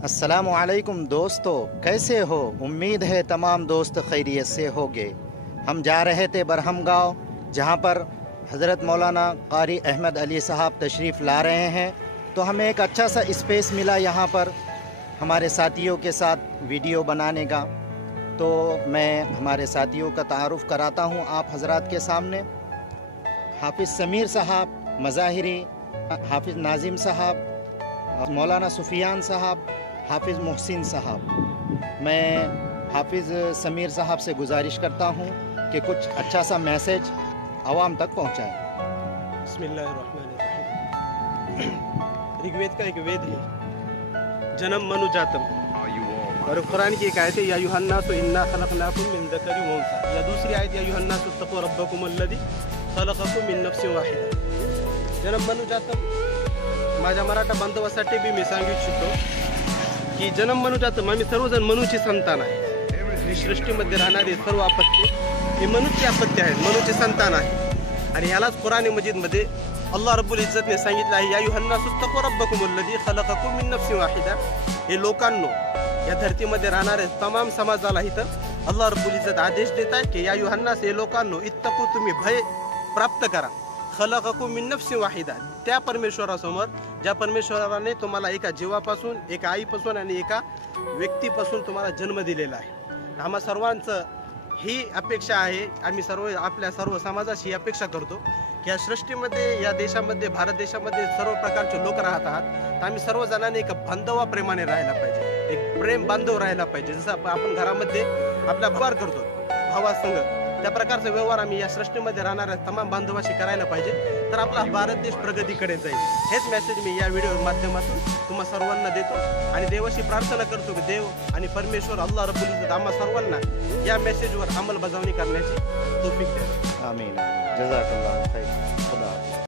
अस्सलामुअलैकुम दोस्तों, कैसे हो? उम्मीद है तमाम दोस्त खैरियत से होंगे। हम जा रहे थे बरहम गाँव, जहाँ पर हज़रत मौलाना क़ारी अहमद अली साहब तशरीफ़ ला रहे हैं। तो हमें एक अच्छा सा स्पेस मिला यहाँ पर हमारे साथियों के साथ वीडियो बनाने का। तो मैं हमारे साथियों का तारुफ़ कराता हूँ आप हज़रात के सामने। हाफिज़ समीर साहब मज़ाहिरी, हाफिज़ नाजिम साहब, मौलाना सुफियान साहब, हाफिज़ मोहसिन साहब। मैं हाफिज़ समीर साहब से गुजारिश करता हूँ कि कुछ अच्छा सा मैसेज आवाम तक पहुँचाएँ। बिस्मिल्लाहिर्रहमानिर्रहीम। ऋग्वेद का एक वेद है, जन्म मनु जातम, और कुरान की एक आयत है, या अय्युहन्नासु इन्ना खलक़नाकुम मिन ज़करिन व उन्सा। या दूसरी आयत, या अय्युहन्नासु इत्तक़ू रब्बकुम अल्लज़ी खलक़कुम मिन नफ्सिन वाहिदा। जन्म मनु जातम, माझ्या मराठा बांधवासाठी बी मी सांगू इच्छितो की जन्म मनु जातम, आम्ही सर्वजण मनुची संतान आहे। ही सृष्टीमध्ये राहणारी सर्व आपत्ती ही मनुची आपत्ती आहेत, मनुची संतान आहे। आणि यालाच कुरान मजीदमध्ये अल्लाह रब्बुल इज्जतने सांगितलं आहे, या अय्युहन्नासु इत्तक़ू रब्बकुम अल्लज़ी खलक़कुम मिन नफ्सिन वाहिदा। हे लोकांनो, या धरतीमध्ये राहणारे तमाम समाजाला इथं अल्लाह रब्बुल इज्जत आदेश देत आहे की या अय्युहन्नास, हे लोकांनो, इत्तक़ू, तुम्ही भय प्राप्त करा, खलक़कुम मिन नफ्सिन वाहिदा, त्या परमेश्वरासमोर ज्या परमेश्वराने तुम्हाला एका जीवापासून, एका आईपासून आणि एका व्यक्तीपासून तुम्हाला जन्म दिलेला आहे। आम्हा सर्वांचं ही अपेक्षा आहे, आम्ही सर्व आपल्या सर्व समाजाशी ही अपेक्षा करतो की या सृष्टीमध्ये, या देशामध्ये, भारत देशामध्ये सर्व प्रकारचे लोक राहत आहात, तर आम्ही सर्वजणांनी एक बांधवाप्रेमाने राहायला पाहिजे, एक प्रेम बांधव राहायला पाहिजे। जसं आपण घरामध्ये आपला व्यवहार करतो भावासंग, त्या प्रकारचा व्यवहार आम्ही या सृष्टीमध्ये राहणाऱ्या तमाम बांधवाशी करायला पाहिजे, तर आपला भारत देश प्रगतीकडे जाईल। हेच मेसेज मी या व्हिडिओ माध्यमातून तुम्हा सर्वांना देतो आणि देवाशी प्रार्थना करतो की देव आणि परमेश्वर अल्लाह रब्बुल इज्जत आम्हा सर्वांना या मेसेजवर अंमलबजावणी करण्याची तौफीक द्या। आमीन। जज़ाकल्लाह खैर। खुदा हाफिज़।